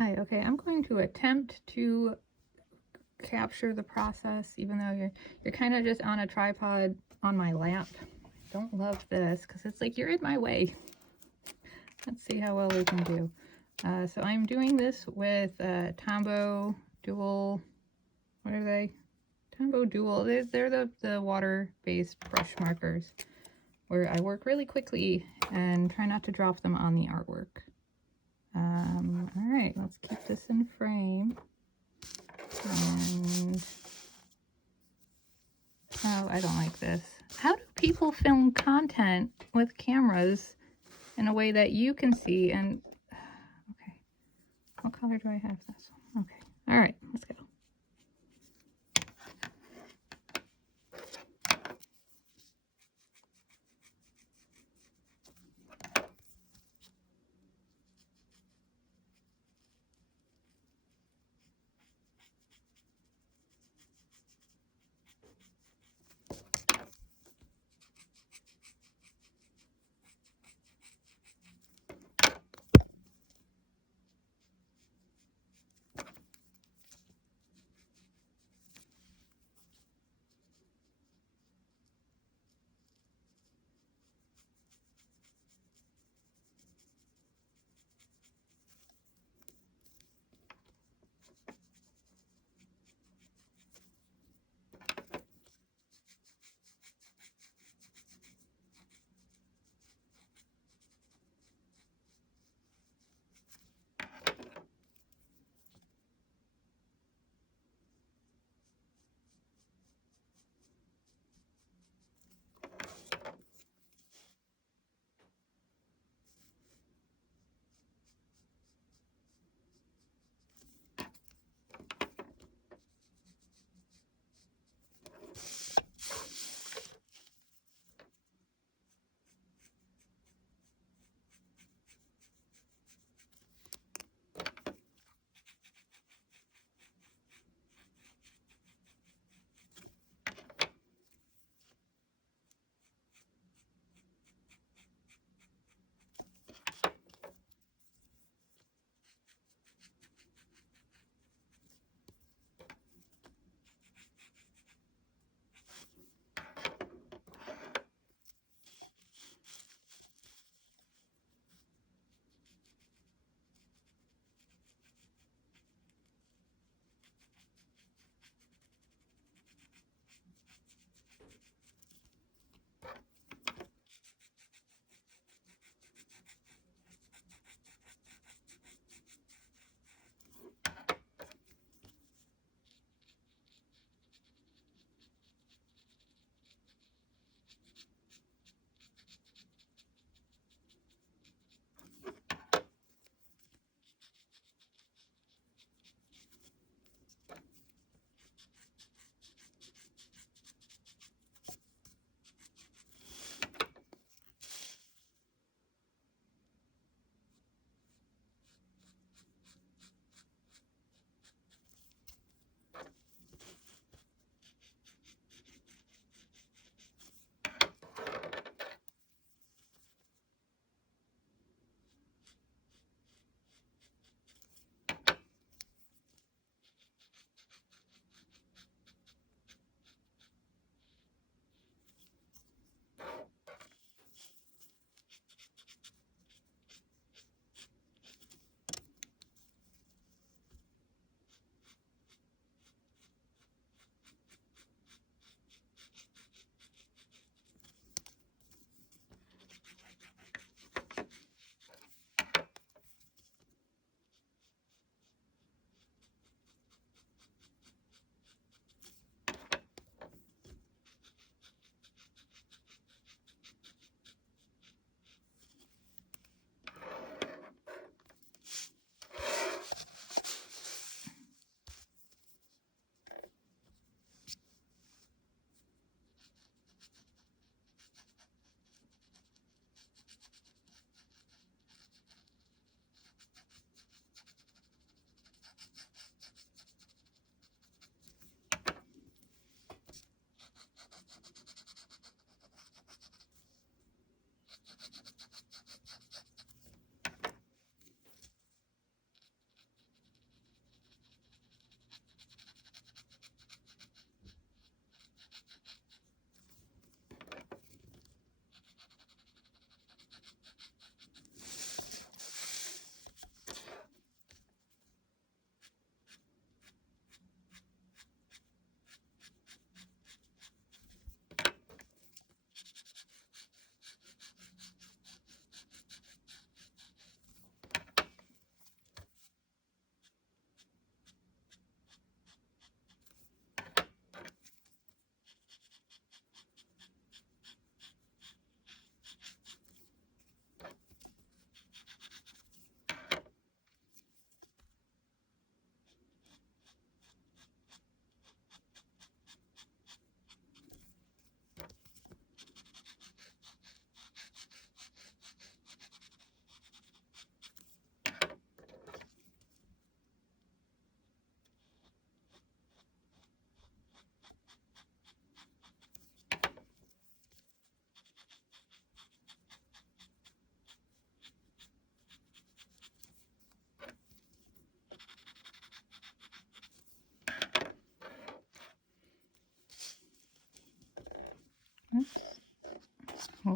Hi, okay, I'm going to attempt to capture the process, even though you're kind of just on a tripod on my lap. Don't love this because it's like you're in my way. Let's see how well we can do. So I'm doing this with Tombow Dual. What are they? Tombow Dual. They're the water-based brush markers where I work really quickly and try not to drop them on the artwork. All right, let's keep this in frame. And oh, I don't like this. How do people film content with cameras in a way that you can see? And okay, what color do I have this one? Okay, all right, let's go.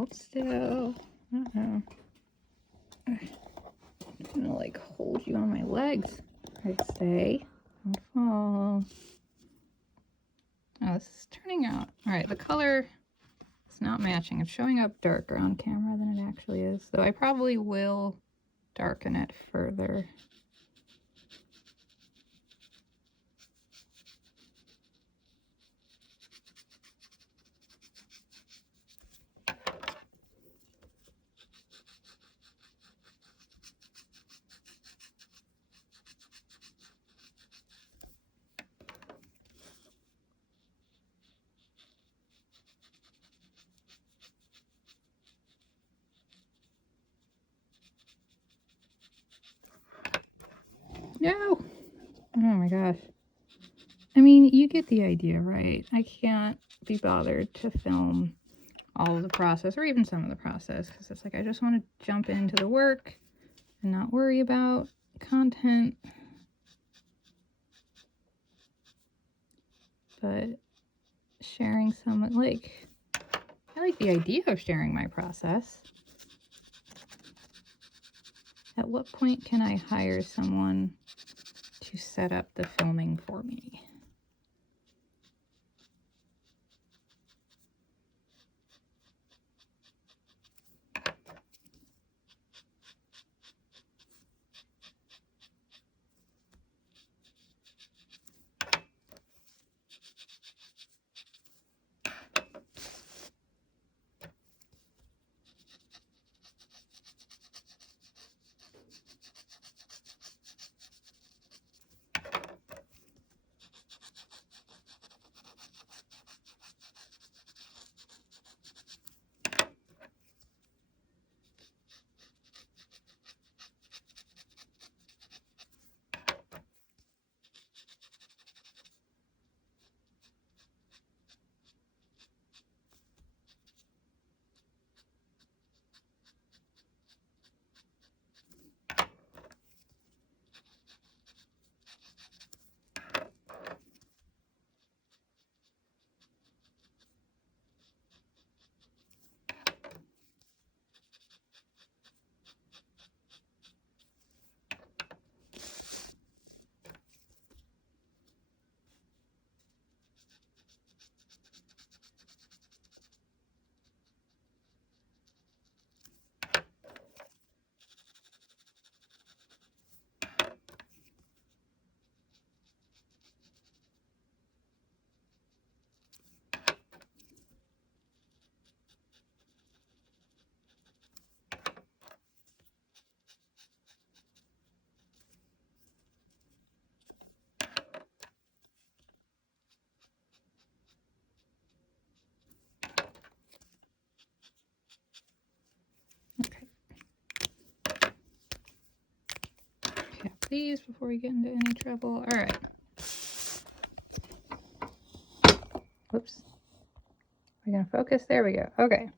Hold still. Uh-oh. I'm gonna like hold you on my legs. Alright, stay. Don't fall. Oh, this is turning out. Alright, the color is not matching. It's showing up darker on camera than it actually is. Though I probably will darken it further. No! Oh my gosh. I mean, you get the idea, right? I can't be bothered to film all of the process, or even some of the process, because it's like I just want to jump into the work and not worry about content. But sharing some, like, I like the idea of sharing my process. At what point can I hire someone to set up the filming for me? Okay. Cap these before we get into any trouble. All right. Whoops. We're gonna focus. There we go. Okay.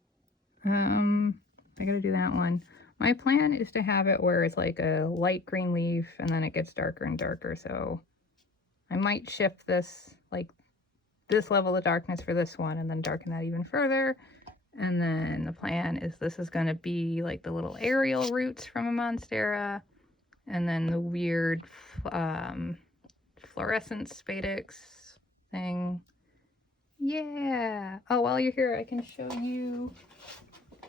I gotta do that one. My plan is to have it where it's like a light green leaf and then it gets darker and darker. So I might shift this, like this level of darkness for this one, and then darken that even further. And then the plan is this is going to be like the little aerial roots from a monstera, and then the weird fluorescent spadix thing. Yeah. Oh, while you're here, I can show you.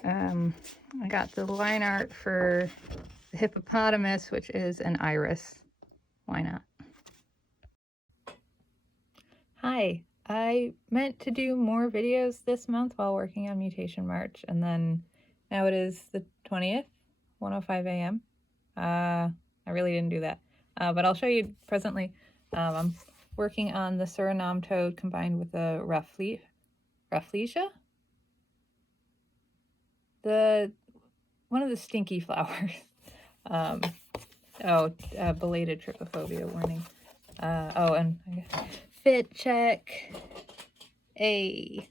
I got the line art for the hippopotamus, which is an iris. Why not? Hi. I meant to do more videos this month while working on Mutation March, and then now it is the 20th, 1:05 a.m. I really didn't do that, but I'll show you presently. I'm working on the Suriname toad combined with the Rafflesia? One of the stinky flowers. Belated trypophobia warning. And fit check. A.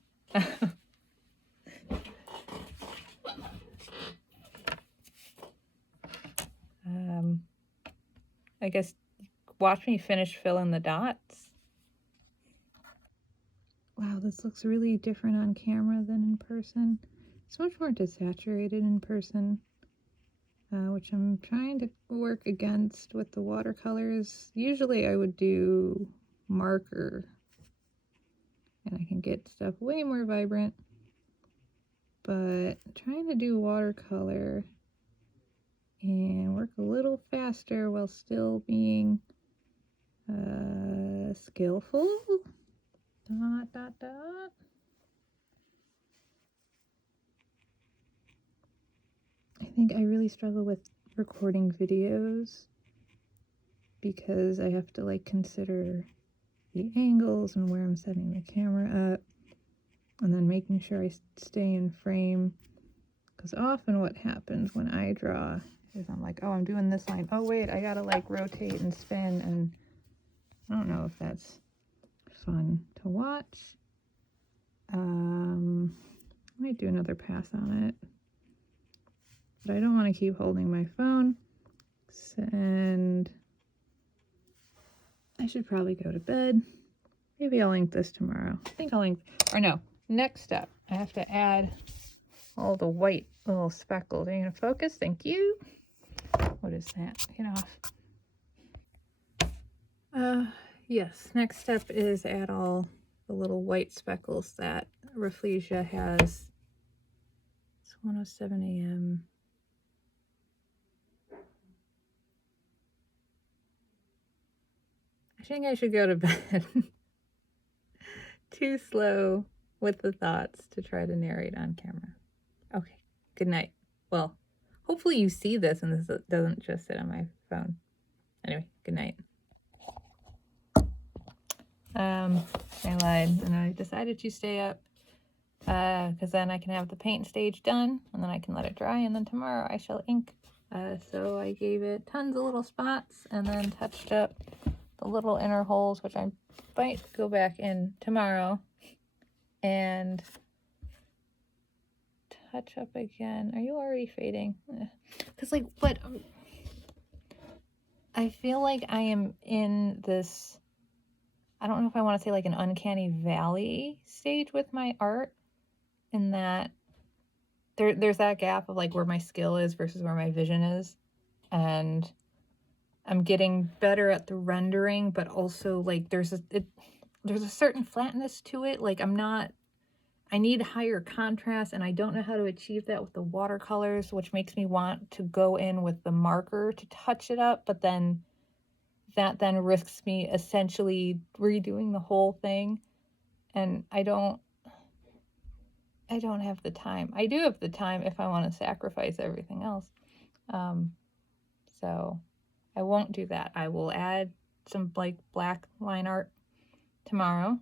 I guess watch me finish filling the dots. Wow, this looks really different on camera than in person. It's much more desaturated in person, which I'm trying to work against with the watercolors. Usually I would do marker, and I can get stuff way more vibrant, but trying to do watercolor and work a little faster while still being skillful. Dot, dot, dot. I think I really struggle with recording videos because I have to like consider the angles and where I'm setting the camera up, and then making sure I stay in frame, because often what happens when I draw is I'm like, oh, I'm doing this line, oh wait, I gotta like rotate and spin, and I don't know if that's fun to watch. I might do another pass on it, but I don't want to keep holding my phone, and I should probably go to bed. Maybe I'll ink this tomorrow. I think I'll ink, or no, next step, I have to add all the white little speckles. Are you gonna focus? Thank you. What is that? Get off. Yes, next step is add all the little white speckles that Rafflesia has. It's 1:07 a.m. I think I should go to bed. Too slow with the thoughts to try to narrate on camera. Okay, good night. Well, hopefully you see this and this doesn't just sit on my phone. Anyway, good night. I lied, and I decided to stay up because then I can have the paint stage done, and then I can let it dry, and then tomorrow I shall ink. So I gave it tons of little spots and then touched up the little inner holes, which I might go back in tomorrow and touch up again. Are you already fading? Because like what? I feel like I am in this, I don't know if I want to say like an uncanny valley stage with my art, in that there's that gap of like where my skill is versus where my vision is, and I'm getting better at the rendering, but also like there's a certain flatness to it. Like I need higher contrast, and I don't know how to achieve that with the watercolors, which makes me want to go in with the marker to touch it up, but then that then risks me essentially redoing the whole thing, and I don't have the time. I do have the time if I want to sacrifice everything else. So I won't do that. I will add some like black line art tomorrow,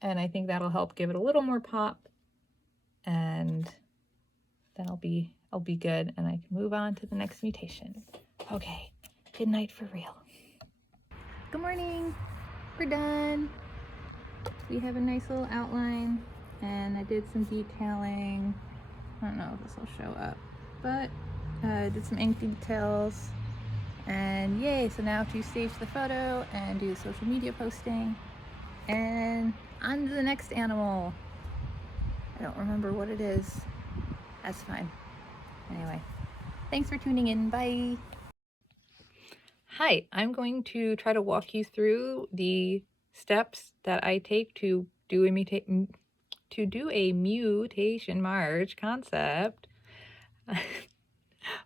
and I think that'll help give it a little more pop, and then I'll be good, and I can move on to the next mutation. Okay, good night for real. Good morning. We're done. We have a nice little outline, and I did some detailing. I don't know if this will show up, but I did some ink details, and yay, so now to stage the photo and do the social media posting, and on to the next animal. I don't remember what it is. That's fine. Anyway, thanks for tuning in. Bye. Hi, I'm going to try to walk you through the steps that I take to do a Mutation Macrh concept.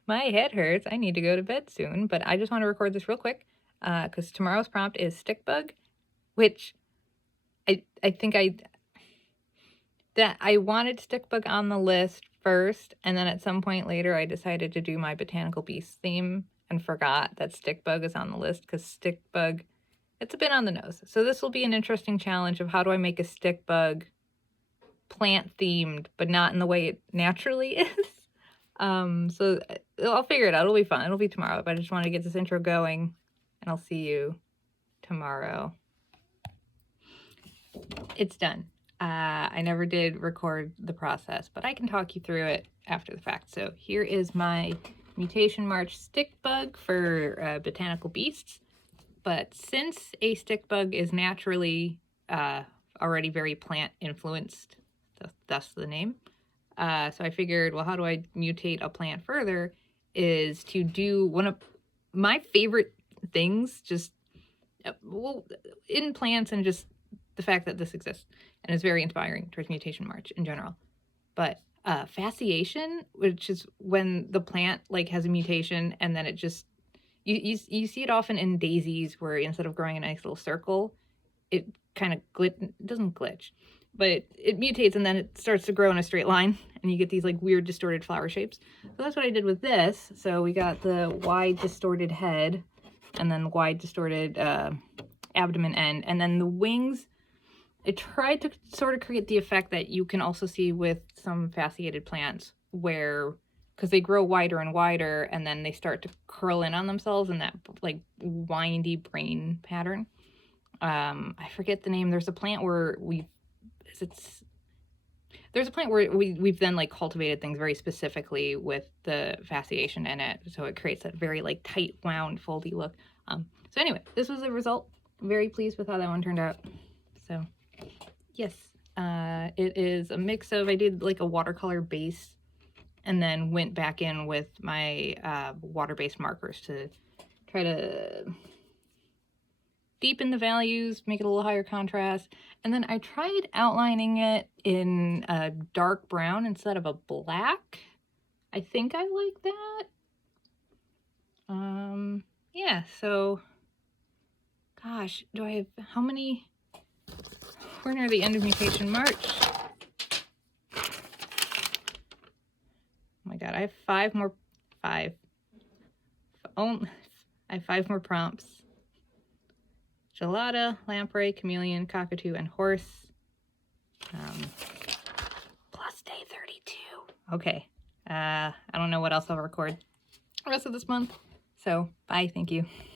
My head hurts. I need to go to bed soon, but I just want to record this real quick because tomorrow's prompt is stick bug, which I think I wanted stick bug on the list first, and then at some point later I decided to do my botanical beast theme and forgot that stick bug is on the list because stick bug, it's a bit on the nose. So this will be an interesting challenge of how do I make a stick bug plant themed, but not in the way it naturally is. So I'll figure it out. It'll be fun. It'll be tomorrow, but I just want to get this intro going, and I'll see you tomorrow. It's done. I never did record the process, but I can talk you through it after the fact. So here is my Mutation Macrh stick bug for botanical beasts. But since a stick bug is naturally already very plant influenced, thus the name, So I figured, well, how do I mutate a plant further is to do one of my favorite things, just well, in plants, and just the fact that this exists and is very inspiring towards Mutation March in general. But fasciation, which is when the plant like has a mutation and then it just you see it often in daisies where instead of growing a nice little circle, it kind of doesn't glitch, but it mutates and then it starts to grow in a straight line and you get these like weird distorted flower shapes. So that's what I did with this. So we got the wide distorted head and then the wide distorted abdomen end, and then the wings. I tried to sort of create the effect that you can also see with some fasciated plants where, because they grow wider and wider and then they start to curl in on themselves in that like windy brain pattern. I forget the name. There's a plant where there's a plant where we've then like cultivated things very specifically with the fasciation in it. So it creates that very like tight wound foldy look. So anyway, this was the result. Very pleased with how that one turned out. So yes, it is a mix of, I did like a watercolor base and then went back in with my water-based markers to try to deepen the values, make it a little higher contrast. And then I tried outlining it in a dark brown instead of a black. I think I like that. Yeah, so gosh, do I have how many? We're near the end of Mutation March. Oh my god, I have five more prompts. Gelada, lamprey, chameleon, cockatoo, and horse. Plus day 32. Okay. I don't know what else I'll record the rest of this month. So, bye. Thank you.